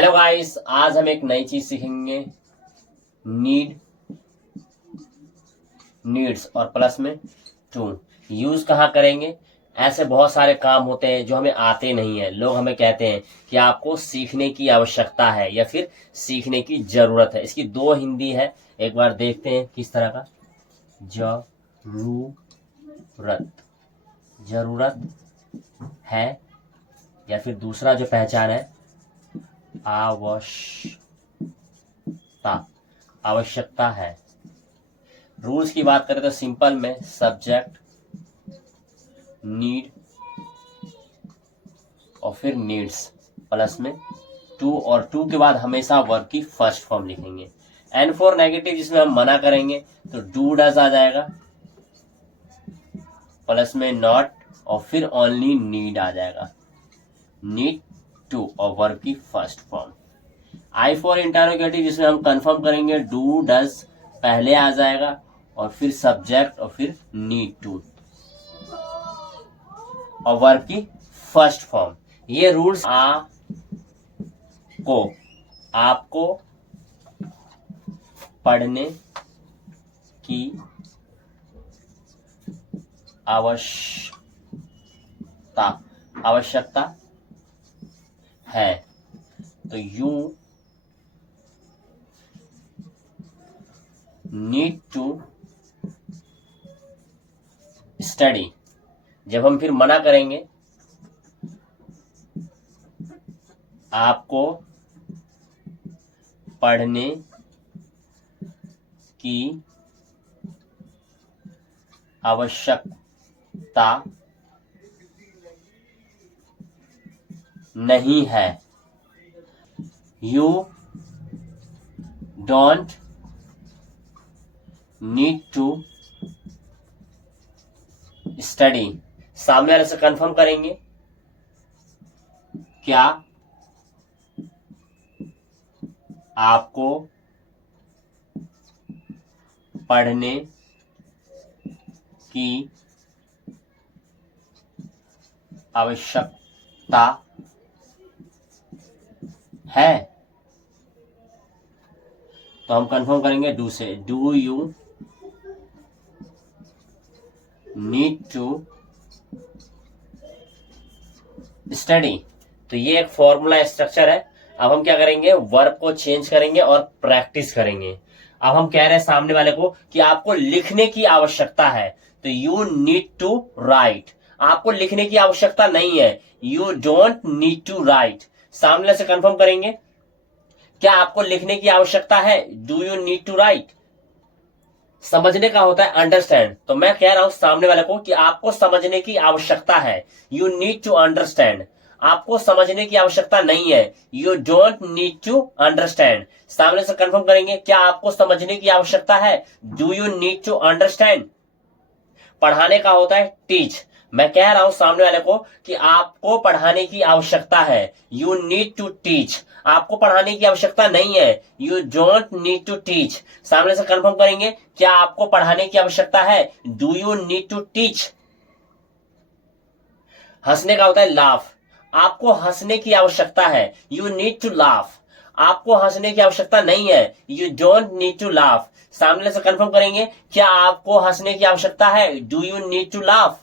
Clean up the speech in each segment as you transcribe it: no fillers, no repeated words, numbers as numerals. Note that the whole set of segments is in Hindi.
हेलो गाइस, आज हम एक नई चीज सीखेंगे। नीड, नीड्स और प्लस में टू यूज कहाँ करेंगे। ऐसे बहुत सारे काम होते हैं जो हमें आते नहीं है। लोग हमें कहते हैं कि आपको सीखने की आवश्यकता है या फिर सीखने की जरूरत है। इसकी दो हिंदी है, एक बार देखते हैं किस तरह का। जरूरत, जरूरत है, या फिर दूसरा जो पहचान है आवश्यकता, आवश्यकता है। रूल्स की बात करें तो सिंपल में सब्जेक्ट, नीड और फिर नीड्स प्लस में टू, और टू के बाद हमेशा वर्ब की फर्स्ट फॉर्म लिखेंगे। एंड फॉर नेगेटिव जिसमें हम मना करेंगे तो डू डज आ जाएगा, प्लस में नॉट और फिर ओनली नीड आ जाएगा। नीड टू और वर्ब की first form. I for interrogative जिसमें हम कंफर्म करेंगे डू डज पहले आ जाएगा और फिर सब्जेक्ट और फिर नीड टू और वर्ब की फर्स्ट फॉर्म। ये रूल्स आपको पढ़ने की आवश्यकता है, तो यू नीड टू स्टडी। जब हम फिर मना करेंगे आपको पढ़ने की आवश्यकता नहीं है, you don't need to study. सामने वाले से कंफर्म करेंगे क्या आपको पढ़ने की आवश्यकता है, तो हम कंफर्म करेंगे डू से। Do you need to study. तो ये एक फॉर्मूला स्ट्रक्चर है। अब हम क्या करेंगे, वर्ब को चेंज करेंगे और प्रैक्टिस करेंगे। अब हम कह रहे हैं सामने वाले को कि आपको लिखने की आवश्यकता है, तो यू नीड टू राइट। आपको लिखने की आवश्यकता नहीं है, you don't need to write. सामने से कंफर्म करेंगे क्या आपको लिखने की आवश्यकता है, do you need to write. समझने का होता है अंडरस्टैंड, तो मैं कह रहा हूं सामने वाले को कि आपको समझने की आवश्यकता है, यू नीड टू अंडरस्टैंड। आपको समझने की आवश्यकता नहीं है, you don't need to understand. सामने से कंफर्म करेंगे क्या आपको समझने की आवश्यकता है, do you need to understand. पढ़ाने का होता है टीच। मैं कह रहा हूं सामने वाले को कि आपको पढ़ाने की आवश्यकता है, यू नीड टू टीच। आपको पढ़ाने की आवश्यकता नहीं है, you don't need to teach. सामने से कंफर्म करेंगे क्या आपको पढ़ाने की आवश्यकता है, do you need to teach. हंसने का होता है लाफ। आपको हंसने की आवश्यकता है, यू नीड टू लाफ। आपको हंसने की आवश्यकता नहीं है, you don't need to laugh. सामने से कंफर्म करेंगे क्या आपको हंसने की आवश्यकता है, do you need to laugh.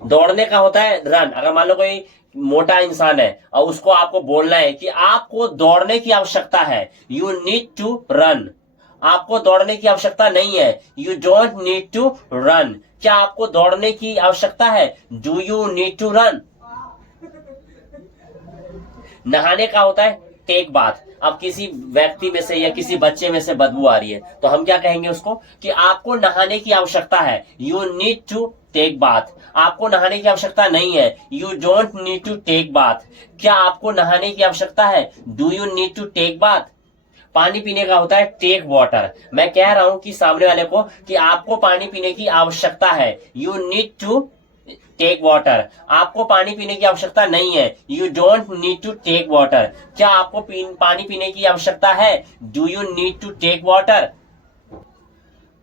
दौड़ने का होता है रन। अगर मान लो कोई मोटा इंसान है और उसको आपको बोलना है कि आपको दौड़ने की आवश्यकता है, यू नीड टू रन। आपको दौड़ने की आवश्यकता नहीं है, you don't need to run. क्या आपको दौड़ने की आवश्यकता है, do you need to run. नहाने का होता है टेक बाथ। अब किसी व्यक्ति में से या किसी बच्चे में से बदबू आ रही है तो हम क्या कहेंगे उसको कि आपको नहाने की आवश्यकता है, you need to take bath. आपको नहाने की आवश्यकता नहीं है, you don't need to take bath. क्या आपको नहाने की आवश्यकता है, do you need to take bath. पानी पीने का होता है टेक वाटर। मैं कह रहा हूं कि सामने वाले को कि आपको पानी पीने की आवश्यकता है, you need to take water. आपको पानी पीने की आवश्यकता नहीं है, you don't need to take water. क्या आपको पानी पीने की आवश्यकता है, do you need to take water.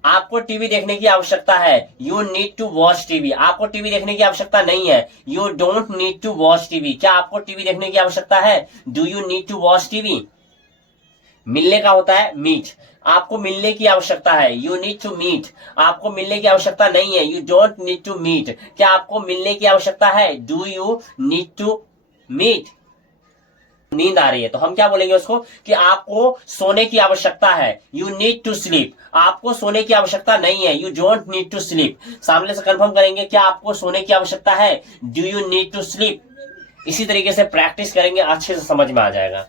आपको टीवी देखने की आवश्यकता है, you need to watch TV. आपको टीवी देखने की आवश्यकता नहीं है, you don't need to watch TV. क्या आपको टीवी देखने की आवश्यकता है, do you need to watch TV. मिलने का होता है मीट, आपको मिलने की आवश्यकता है, यू नीड टू मीट। आपको मिलने की आवश्यकता नहीं है, you don't need to meet. क्या आपको मिलने की आवश्यकता है, do you need to meet. नींद आ रही है तो हम क्या बोलेंगे उसको कि आपको सोने की आवश्यकता है, यू नीड टू स्लीप। आपको सोने की आवश्यकता नहीं है, you don't need to sleep. सामने से कंफर्म करेंगे क्या आपको सोने की आवश्यकता है, do you need to sleep. इसी तरीके से प्रैक्टिस करेंगे, अच्छे से समझ में आ जाएगा।